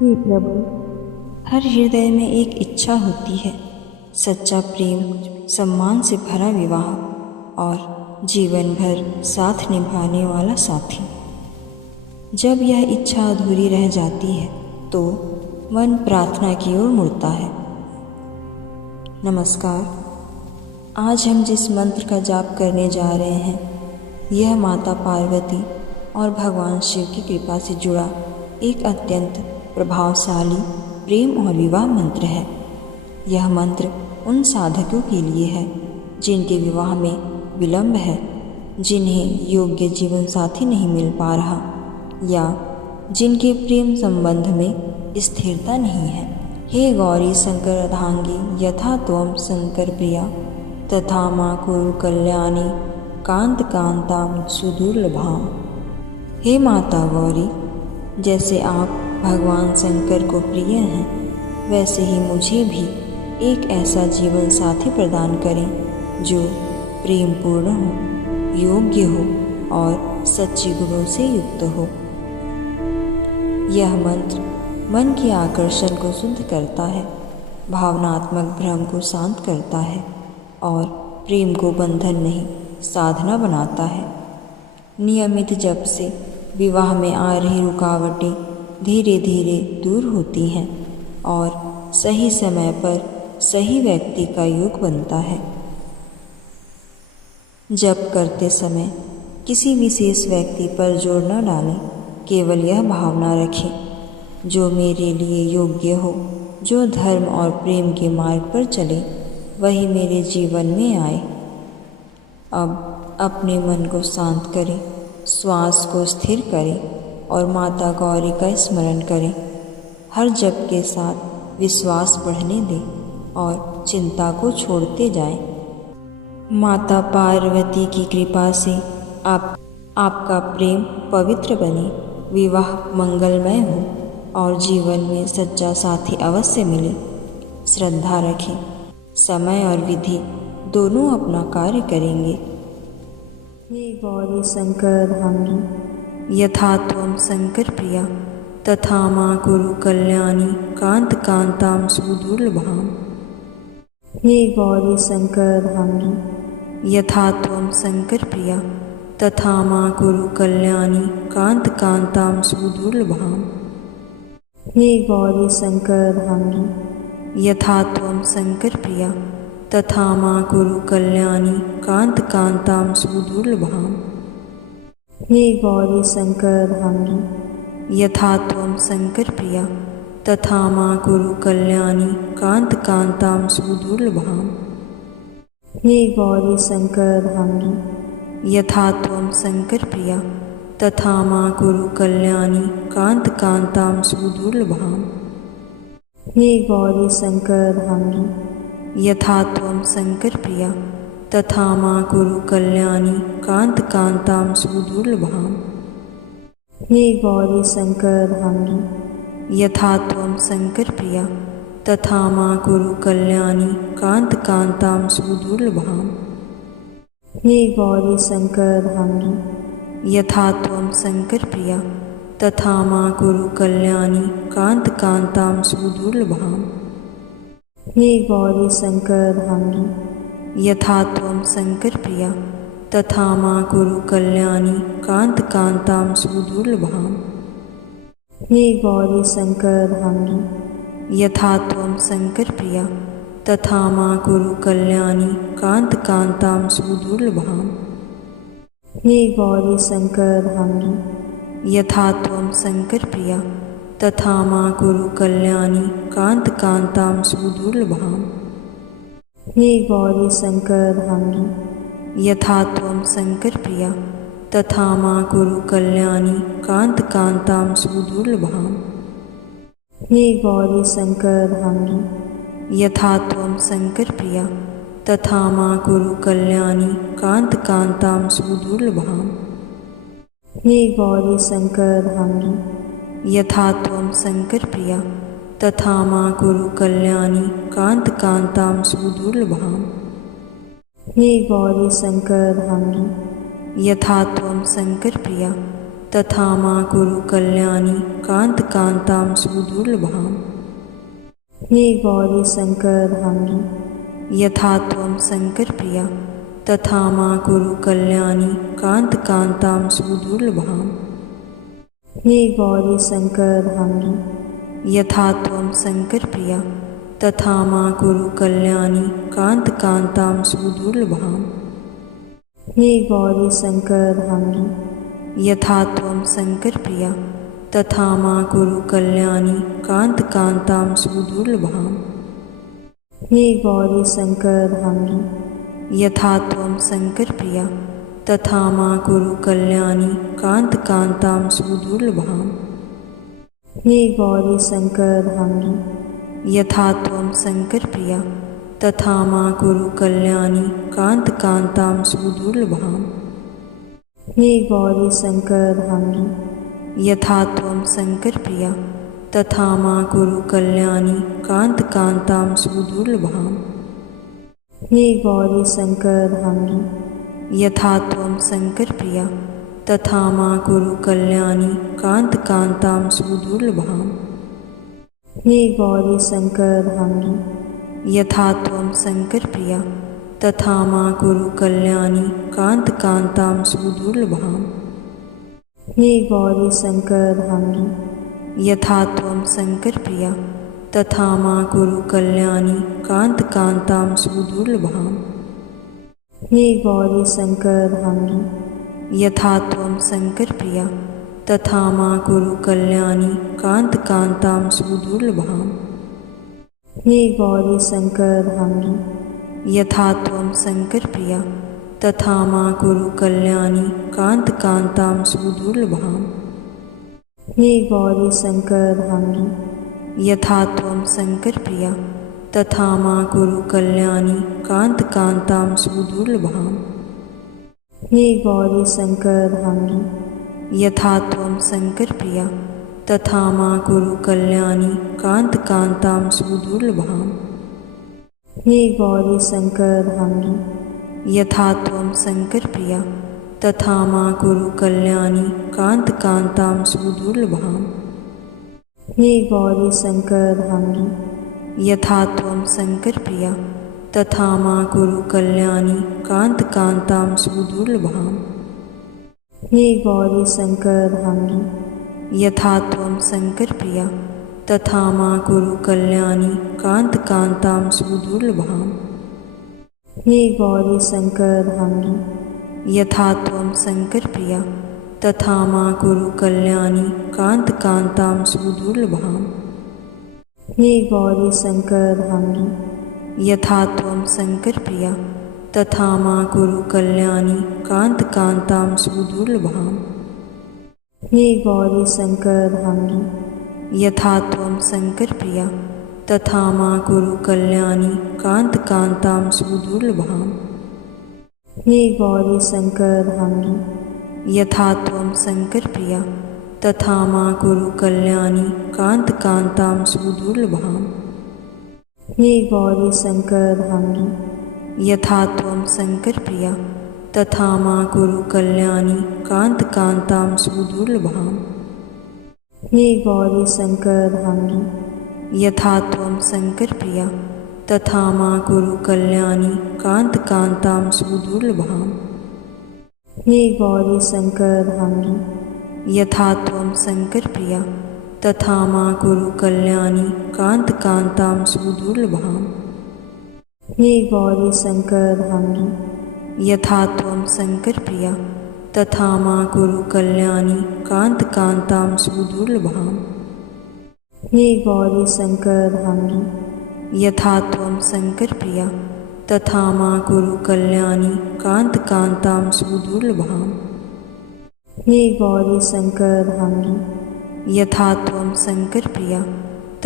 हे प्रभु, हर हृदय में एक इच्छा होती है, सच्चा प्रेम, सम्मान से भरा विवाह और जीवन भर साथ निभाने वाला साथी। जब यह इच्छा अधूरी रह जाती है तो मन प्रार्थना की ओर मुड़ता है। नमस्कार, आज हम जिस मंत्र का जाप करने जा रहे हैं यह माता पार्वती और भगवान शिव की कृपा से जुड़ा एक अत्यंत प्रभावशाली प्रेम और विवाह मंत्र है। यह मंत्र उन साधकों के लिए है जिनके विवाह में विलंब है, जिन्हें योग्य जीवन साथी नहीं मिल पा रहा या जिनके प्रेम संबंध में स्थिरता नहीं है। हे गौरी शंकर अर्धांगी यथा त्वं शंकर प्रिया तथा माँ कुरु कल्याणी कांत कांताम सुदुर्लभाम। हे माता गौरी, जैसे आप भगवान शंकर को प्रिय हैं वैसे ही मुझे भी एक ऐसा जीवन साथी प्रदान करें जो प्रेम पूर्ण हो, योग्य हो और सच्चे गुणों से युक्त हो। यह मंत्र मन के आकर्षण को शुद्ध करता है, भावनात्मक भ्रम को शांत करता है और प्रेम को बंधन नहीं साधना बनाता है। नियमित जप से विवाह में आ रही रुकावटें धीरे धीरे दूर होती हैं और सही समय पर सही व्यक्ति का योग बनता है। जप करते समय किसी विशेष व्यक्ति पर जोर न डालें, केवल यह भावना रखें जो मेरे लिए योग्य हो, जो धर्म और प्रेम के मार्ग पर चले वही मेरे जीवन में आए। अब अपने मन को शांत करें, श्वास को स्थिर करें और माता गौरी का स्मरण करें। हर जप के साथ विश्वास बढ़ने दें और चिंता को छोड़ते जाएं। माता पार्वती की कृपा से आपका प्रेम पवित्र बने, विवाह मंगलमय हो और जीवन में सच्चा साथी अवश्य मिले। श्रद्धा रखें, समय और विधि दोनों अपना कार्य करेंगे। हे गौरी शंकर अर्धांगी यथा त्वं शंकर प्रिया तथा माँ कुरु कल्याणी कांत कांताम सुदुर्लभाम। हे गौरी शंकर अर्धांगी यथा त्वं शंकर प्रिया तथा माँ कुरु कल्याणी कांत कांताम सुदुर्लभाम। हे गौरी शंकर अर्धांगी यथा त्वं शंकर प्रिया तथा माँ कुरु कल्याणी कांत कांताम सुदुर्लभाम। हे गौरी शंकर अर्धांगी यथा त्वं शंकर प्रिया तथा माँ कुरु कल्याणी कांत कांताम सुदुर्लभाम। हे गौरी शंकर अर्धांगी यथा त्वं शंकर प्रिया तथा माँ कुरु कल्याणी कांत कांताम सुदुर्लभाम। हे गौरी शंकर अर्धांगी यथा त्वं शंकर प्रिया तथा माँ कुरु कल्याणी कांत कांताम सुदुर्लभाम। हे गौरी शंकर अर्धांगी यथा त्वं शंकर प्रिया तथा माँ कुरु कल्याणी कांत कांताम सुदुर्लभाम। हे गौरी शंकर अर्धांगी यथा त्वं शंकर प्रिया तथा माँ कुरु कल्याणी कांत कांताम सुदुर्लभाम। हे गौरी शंकर अर्धांगी यथा त्वं शंकर प्रिया तथा माँ कुरु कल्याणी कांत कांताम सुदुर्लभाम। हे गौरी शंकर अर्धांगी यथा त्वं शंकर प्रिया तथा माँ कुरु कल्याणी कांत कांताम सुदुर्लभाम। हे गौरी शंकर अर्धांगी यथा त्वं शंकर प्रिया तथा माँ कुरु कल्याणी कांत कांताम सुदुर्लभाम। हे गौरी शंकर अर्धांगी यथा त्वं शंकर प्रिया तथा माँ कुरु कल्याणी कांत कांताम सुदुर्लभाम। हे गौरी शंकर अर्धांगी यथा त्वं शंकर प्रिया तथा माँ कुरु कल्याणी कांत कांताम सुदुर्लभाम। हे गौरी शंकर अर्धांगी यथा त्वं शंकर प्रिया तथा माँ कुरु कल्याणी कांत कांताम सुदुर्लभाम। हे गौरी शंकर अर्धांगी यथा त्वं शंकर प्रिया तथा मां कुरु कल्याणी कांत कांतां सुदुर्लभाम्। हे गौरी शंकरधामिनी यथा त्वं शंकर प्रिया तथा मां कुरु कल्याणी कांत कांतां सुदुर्लभाम्। हे गौरी शंकरधामिनी यथा त्वं शंकर प्रिया तथा मां कुरु कल्याणी कांत कांतां सुदुर्लभाम्। हे गौरी शंकरधामिनी यथा त्वं शंकर प्रिया तथा मां कुरु कल्याणी कांत कांतां सुदुर्लभाम्। हे गौरी शंकरधामिनी यथा त्वं शंकर प्रिया तथा मां कुरु कल्याणी कांत कांतां सुदुर्लभाम्। हे गौरी शंकरधामिनी यथा त्वं शंकर प्रिया तथा मां कुरु कल्याणी कांत कांतां सुदुर्लभाम्। हे गौरी शंकरधामिनी यथा त्वं शंकर प्रिया तथा मां कुरु कल्याणी कांत कांतां सुदुर्लभाम्। हे गौरी शंकरधामिनी यथा त्वं शंकर प्रिया तथा मां कुरु कल्याणी कांत कांतां सुदुर्लभाम्। हे गौरी शंकरधामिनी यथा त्वं शंकर प्रिया तथा मां कुरु कल्याणी कांत कांतां सुदुर्लभाम्। हे गौरी शंकरधामिनी यथा त्वं शंकर प्रिया तथा मां कुरु कल्याणी कांत कांतां सुदुर्लभाम्। हे गौरी शंकरधामिनी यथा त्वं शंकर प्रिया तथा मां कुरु कल्याणी कांत कांतां सुदुर्लभाम्। हे गौरी शंकरधामिनी यथा त्वं शंकर प्रिया तथा मां कुरु कल्याणी कांत कांतां सुदुर्लभाम्। हे गौरी शंकरधामिनी यथा त्वं शंकर प्रिया तथा मां कुरु कल्याणी कांत कांतां सुदुर्लभाम्। हे गौरी शंकरधामिनी यथा त्वं शंकर प्रिया तथा मां कुरु कल्याणी कांत कांतां सुदुर्लभाम्। हे गौरी शंकरधामिनी यथा त्वं शंकर प्रिया तथा मां कुरु कल्याणी कांत कांतां सुदुर्लभाम्। हे गौरी शंकरधामिनी यथा त्वं शंकर प्रिया तथा मां कुरु कल्याणी कांत कांतां सुदुर्लभाम्। हे गौरी शंकरधामिनी यथा त्वं शंकर प्रिया तथा मां कुरु कल्याणी कांत कांतां सुदुर्लभाम्। हे गौरी शंकरधामिनी यथा त्वं शंकर प्रिया तथा मां कुरु कल्याणी कांत कांतां सुदुर्लभाम्। हे गौरी शंकरधामिनी यथा त्वं शंकर प्रिया तथा मां कुरु कल्याणी कांत कांतां सुदुर्लभाम्। हे गौरी शंकरधामिनी यथा त्वं शंकर प्रिया तथा मां कुरु कल्याणी कांत कांतां सुदुर्लभाम्। हे गौरी शंकरधामिनी यथा त्वं शंकर प्रिया तथा मां कुरु कल्याणी कांत कांतां सुदुर्लभाम्। हे गौरी शंकरधामिनी यथा त्वं शंकर प्रिया तथा मां कुरु कल्याणी कांत कांतां सुदुर्लभाम्। हे गौरी शंकरधामिनी यथा त्वं शंकर प्रिया तथा मां कुरु कल्याणी कांत कांतां सुदुर्लभाम्। हे गौरी शंकरधामिनी यथा त्वं शंकर प्रिया तथा मां कुरु कल्याणी कांत कांतां सुदुर्लभाम्। हे गौरी शंकरधामिनी यथा त्वं शंकर प्रिया तथा मां कुरु कल्याणी कांत कांतां सुदुर्लभाम्। हे गौरी शंकरधामिनी यथा त्वं शंकर प्रिया तथा मां कुरु कल्याणी कांत कांतां सुदुर्लभाम्। हे गौरी शंकरधामिनी यथा त्वं शंकर प्रिया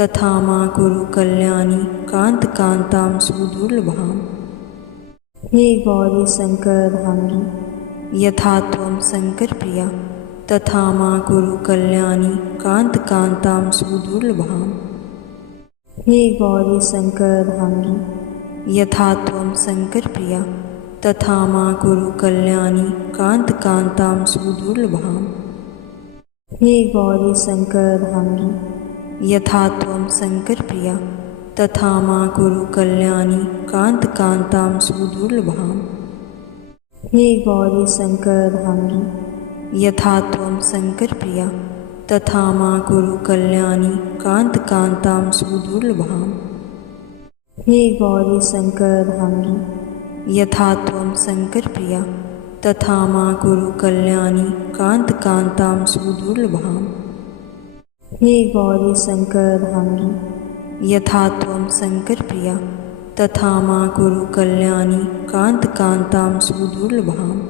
तथा मां कुरु कल्याणी कांत कांतां सुदुर्लभाम्। हे गौरी शंकरधामिनी यथा त्वं शंकर प्रिया तथा मां कुरु कल्याणी कांत कांतां सुदुर्लभाम्। हे गौरी शंकरधामिनी यथा त्वं शंकर प्रिया तथा मां कुरु कल्याणी कांत कांतां सुदुर्लभाम्। हे गौरी शंकरधांगी, यथा त्वं शंकरप्रिया तथा मां कुरु कल्याणी कांतां सुदुर्लभाम्। हे गौरी शंकरधांगी, यथा त्वं शंकरप्रिया तथा मां कुरु कल्याणी कांतां सुदुर्लभाम्। हे गौरी शंकरधांगी, यथा त्वं शंकरप्रिया तथा मां कुरु कल्याणी कांतां सुदुर्लभाम्। हे गौरी शंकरधांगी, यथा त्वं शंकरप्रिया तथा मां कुरु कल्याणी कांतां सुदुर्लभाम्।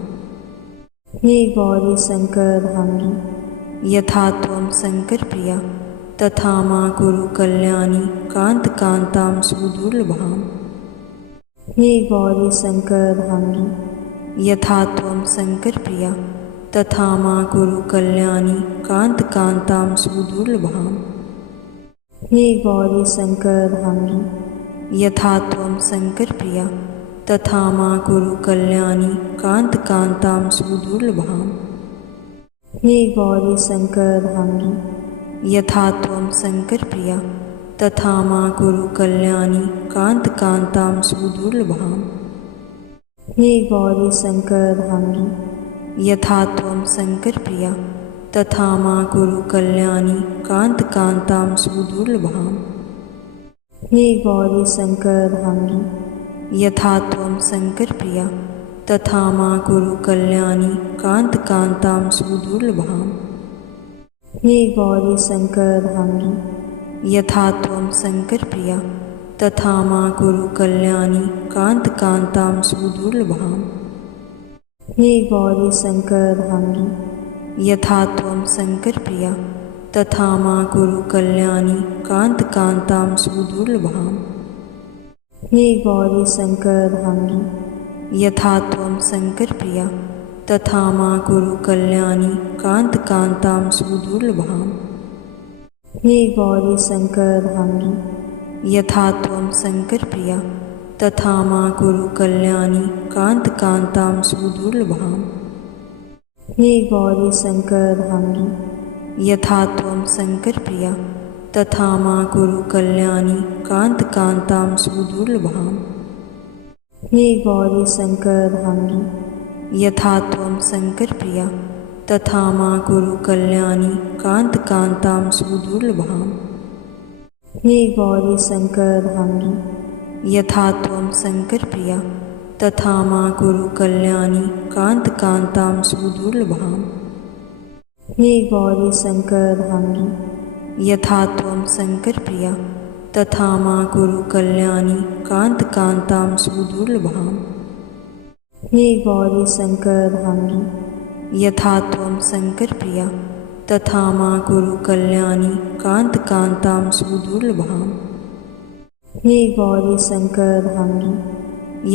हे गौरी शंकरधांगी, यथा त्वं शंकरप्रिया तथा मां कुरु कल्याणी कांतां सुदुर्लभाम्। हे गौरी शंकरधांगी, यथा त्वं शंकरप्रिया तथा मां कुरु कल्याणी कांतां सुदुर्लभाम्। हे गौरी शंकरधांगी, यथा त्वं शंकरप्रिया तथा मां कुरु कल्याणी कांतां सुदुर्लभाम्। हे गौरी शंकरधांगी, यथा त्वं शंकरप्रिया तथा मां कुरु कल्याणी कांतां सुदुर्लभाम्। हे गौरी शंकरधांगी, यथा त्वं शंकरप्रिया तथा मां कुरु कल्याणी कांतां सुदुर्लभाम्। हे गौरी शंकरधांगी, यथा त्वं शंकरप्रिया तथा मां कुरु कल्याणी कांतां सुदुर्लभाम्। हे गौरी शंकरधांगी, यथा त्वं शंकरप्रिया तथा मां कुरु कल्याणी कांतां सुदुर्लभाम्। हे गौरी शंकरधांगी, यथा त्वं शंकरप्रिया तथा मां कुरु कल्याणी कांतां सुदुर्लभाम्। हे गौरी शंकरधांगी, यथा त्वं शंकरप्रिया तथा मां कुरु कल्याणी कांतां सुदुर्लभाम्। हे गौरी शंकरधांगी, यथा त्वं शंकरप्रिया तथा मां कुरु कल्याणी कांतां सुदुर्लभाम्। हे गौरी शंकरधांगी, यथा त्वं शंकरप्रिया तथा मां कुरु कल्याणी कांतां सुदुर्लभाम्। हे गौरी शंकरधांगी, यथा त्वं शंकरप्रिया तथा मां कुरु कल्याणी कांतां सुदुर्लभाम्। हे गौरी शंकरधांगी, यथा त्वं शंकरप्रिया तथा मां कुरु कल्याणी कांतां सुदुर्लभाम्। हे गौरी शंकरधांगी, यथा त्वं शंकरप्रिया तथा मां कुरु कल्याणी कांतां सुदुर्लभाम्। हे गौरी शंकरधांगी, यथा त्वं शंकरप्रिया तथा मां कुरु कल्याणी कांतां सुदुर्लभाम्। हे गौरी शंकरधांगी,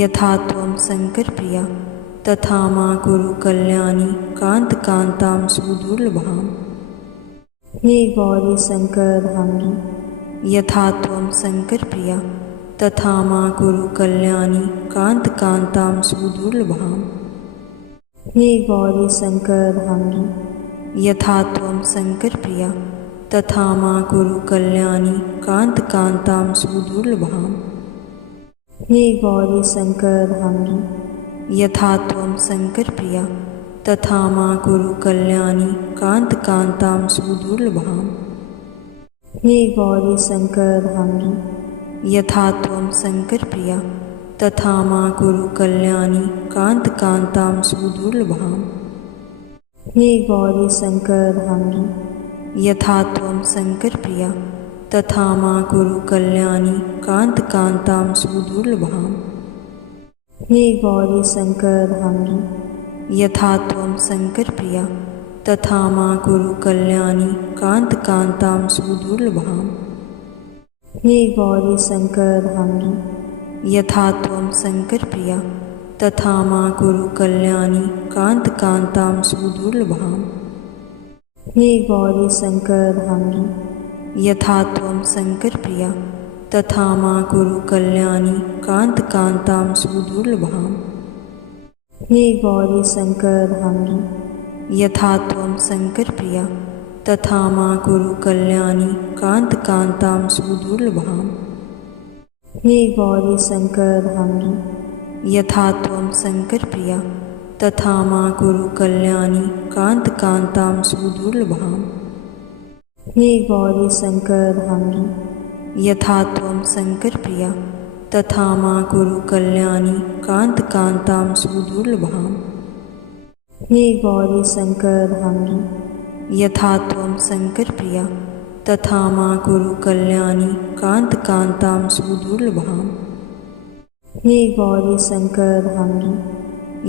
यथा त्वं शंकरप्रिया तथा मां कुरु कल्याणी कांतां सुदुर्लभाम्। हे गौरी शंकरधांगी, यथा त्वं शंकरप्रिया तथा मां कुरु कल्याणी कांतां सुदुर्लभाम्। हे गौरी शंकरधांगी, यथा त्वं शंकरप्रिया तथा मां कुरु कल्याणी कांतां सुदुर्लभाम्। हे गौरी शंकरधांगी, यथा त्वं शंकरप्रिया तथा मां कुरु कल्याणी कांतां सुदुर्लभाम्। हे गौरी शंकरधांगी, यथा त्वं शंकरप्रिया तथा मां कुरु कल्याणी कांतां सुदुर्लभाम्। हे गौरी शंकरधांगी, यथा त्वं शंकरप्रिया तथा मां कुरु कल्याणी कांतां सुदुर्लभाम्। हे गौरी शंकरधांगी, यथा त्वं शंकरप्रिया तथा मां कुरु कल्याणी कांतां सुदुर्लभाम्। हे गौरी शंकरधांगी, यथा त्वं शंकरप्रिया तथा मां कुरु कल्याणी कांतां सुदुर्लभाम्। हे गौरी शंकरधांगी, यथा त्वं शंकरप्रिया तथा मां कुरु कल्याणी कांतां सुदुर्लभाम्। हे गौरी शंकरधांगी, यथा त्वं शंकरप्रिया तथा मां कुरु कल्याणी कांत कांतां सुदुर्लभाम्। हे गौरी शंकर धांगी यथा त्वं शंकर प्रिया तथा मां कुरु कल्याणी कांत कांतां सुदुर्लभाम्। हे गौरी शंकर धांगी यथा त्वं शंकर प्रिया तथा मां कुरु कल्याणी कांत कांतां सुदुर्लभाम्। हे गौरी शंकर धांगी यथा त्वं शंकर प्रिया तथा मां कुरु कल्याणी कांत कांतां सुदुर्लभाम्। हे गौरी शंकर धांगी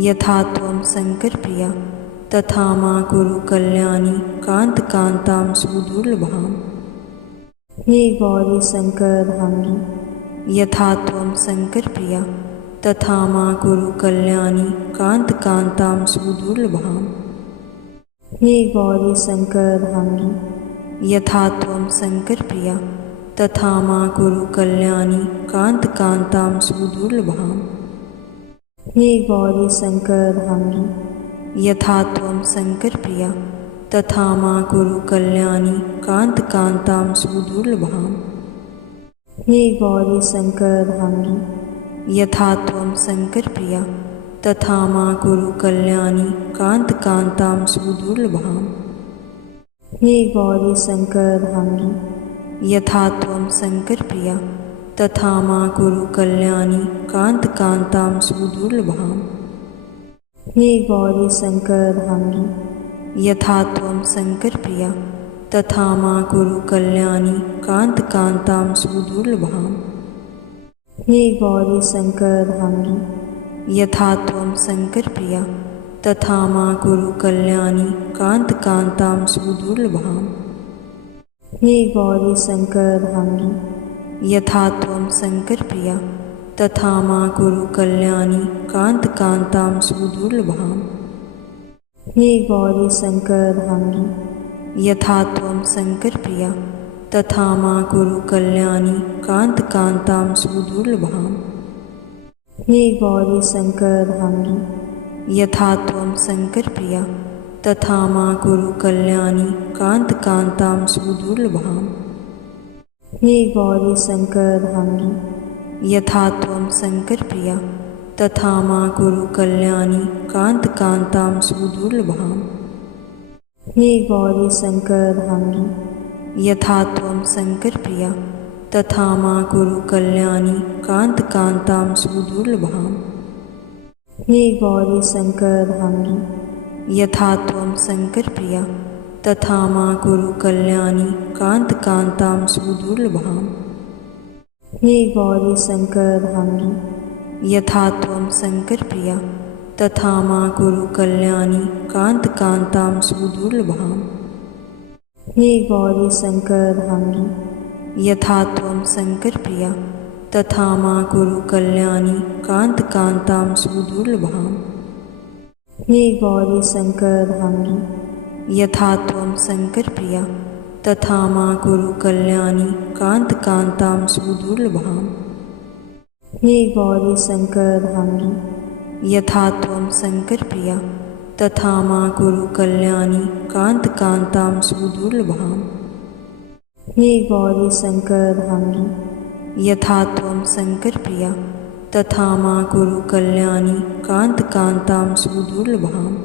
यथा त्वं शंकर प्रिया तथा मां कुरु कल्याणी कांत कांतां सुदुर्लभाम्। हे गौरी शंकर धांगी यथा त्वं शंकर प्रिया तथा मां कुरु कल्याणी कांत कांतां सुदुर्लभाम्। हे गौरी शंकर धांगी यथा त्वं शंकर प्रिया तथा मां कुरु कल्याणी कांत कांतां सुदुर्लभाम्। हे गौरी शंकर धांगी यथा त्वं शंकर प्रिया तथा मां कुरु कल्याणी कांत कांतां सुदुर्लभाम्। हे गौरी शंकर धांगी यथा त्वं शंकर प्रिया तथा मां कुरु कल्याणी कांत कांतां सुदुर्लभाम्। हे गौरी शंकर धांगी यथा त्वं शंकर प्रिया तथा मां कुरु कल्याणी कांत कांतां सुदुर्लभाम्। हे गौरी शंकर धांगी यथा त्वं शंकर प्रिया तथा मां कुरु कल्याणी कांत कांतां सुदुर्लभाम्। हे गौरी शंकर धांगी यथा त्वं शंकर प्रिया तथा मां कुरु कल्याणी कांत कांतां सुदुर्लभाम्। हे गौरी शंकर धांगी यथा त्वं शंकर प्रिया तथा मां कुरु कल्याणी कांत कांतां सुदुर्लभाम्। हे गौरी शंकर धांगी यथा त्वं शंकर प्रिया तथा मां कुरु कल्याणी कांत कांतां सुदुर्लभाम्। हे गौरी शंकर धांगी यथा त्वं शंकर प्रिया तथा मां कुरु कल्याणी कांत कांतां सुदुर्लभाम्। हे गौरी शंकर धांगी यथा त्वं शंकर प्रिया तथा मां कुरु कल्याणी कांत कांतां सुदुर्लभाम्। हे गौरी शंकर धांगी यथा त्वं शंकर प्रिया तथा मां कुरु कल्याणी कांत कांतां सुदुर्लभाम्। हे गौरी शंकर धांगी यथा त्वं शंकर प्रिया तथा मां कुरु कल्याणी कांत कांतां सुदुर्लभाम्। हे गौरी शंकर धांगी यथा त्वं शंकर प्रिया तथा मां कुरु कल्याणी कांत कांतां सुदुर्लभाम्। हे गौरी शंकर धांगी यथा त्वं शंकर प्रिया तथा मां कुरु कल्याणी कांत कांतां सुदुर्लभाम्। हे गौरी शंकर धांगी यथा त्वं शंकर प्रिया तथा मां कुरु कल्याणी कांत कांतां सुदुर्लभाम्। हे गौरी शंकर धांगी यथा त्वं शंकर प्रिया तथा मां कुरु कल्याणी कांत कांतां सुदुर्लभाम्। हे गौरी शंकर धांगी यथा त्वं शंकर प्रिया तथा मां कुरु कल्याणी कांत कांतां सुदुर्लभाम्।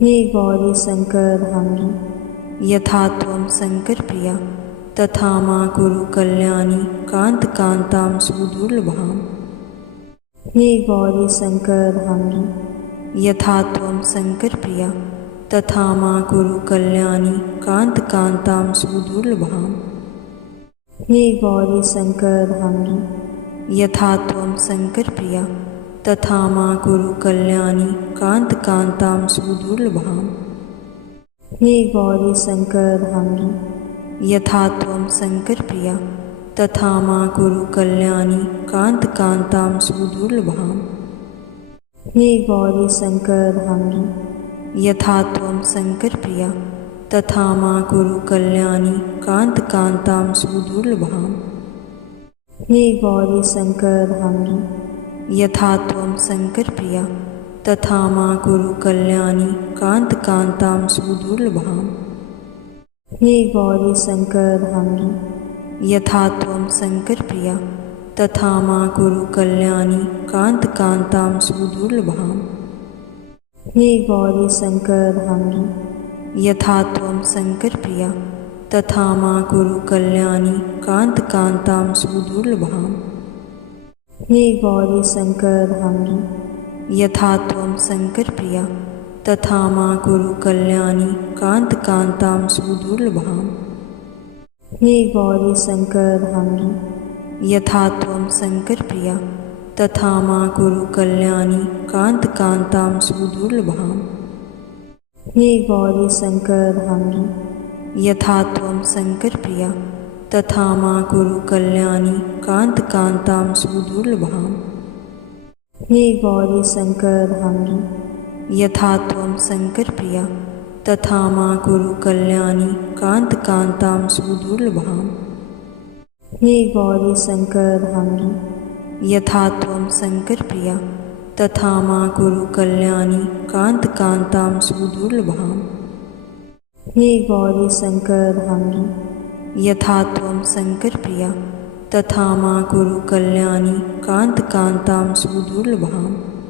हे गौरी शंकर धांगी यथा त्वं शंकर प्रिया तथा मां कुरु कल्याणी कांत कांतां सुदुर्लभाम्। हे गौरी शंकर धांगी यथा त्वं शंकर प्रिया तथा मां कुरु कल्याणी कांत कांतां सुदुर्लभाम्। हे गौरी शंकर धांगी यथा त्वं शंकर प्रिया तथा मां कुरु कल्याणी कांत कांतां सुदुर्लभाम्। हे गौरी शंकर धांगी यथा त्वं शंकर प्रिया तथा मां कुरु कल्याणी कांत कांतां सुदुर्लभाम्। हे गौरी शंकर धांगी यथा त्वं शंकर प्रिया तथा मां कुरु कल्याणी कांत कांतां सुदुर्लभाम्। हे गौरी शंकर धांगी यथा त्वं शंकर प्रिया तथा मां कुरु कल्याणी कांत कांतां सुदुर्लभाम्। हे गौरी शंकरधामिनी, यथा त्वं शंकरप्रिया तथा मां कुरु कल्याणी कांत कांतां सुदुर्लभाम्। हे गौरी शंकरधामिनी, यथा त्वं शंकरप्रिया तथा मां कुरु कल्याणी कांत कांतां सुदुर्लभाम्। हे गौरी शंकरधामिनी, यथा त्वं शंकरप्रिया तथा मां कुरु कल्याणी कांत कांतां सुदुर्लभाम्। हे गौरी शंकरधामिनी, यथा त्वं शंकरप्रिया तथा मां कुरु कल्याणी कांत कांतां सुदुर्लभाम्। हे गौरी शंकरधामिनी, यथा त्वं शंकरप्रिया तथा मां कुरु कल्याणी कांत कांतां सुदुर्लभाम्। हे गौरी शंकरधामिनी, यथा त्वं शंकरप्रिया तथा मां कुरु कल्याणी कांत कांतां सुदुर्लभाम्। हे गौरी शंकरधामिनी, यथा त्वं शंकरप्रिया तथा मां कुरु कल्याणी कांत कांतां सुदुर्लभाम्। हे गौरी शंकरधामिनी, यथा त्वं शंकरप्रिया तथा मां कुरु कल्याणी कांत कांतां सुदुर्लभाम्। हे गौरी शंकरधामिनी, यथा त्वं शंकरप्रिया तथा मां कुरु कल्याणी कांत कांतां सुदुर्लभाम्। हे गौरी शंकरधामिनी, यथा त्वं शंकरप्रिया तथा मां कुरु कल्याणी कांत कांतां सुदुर्लभाम्।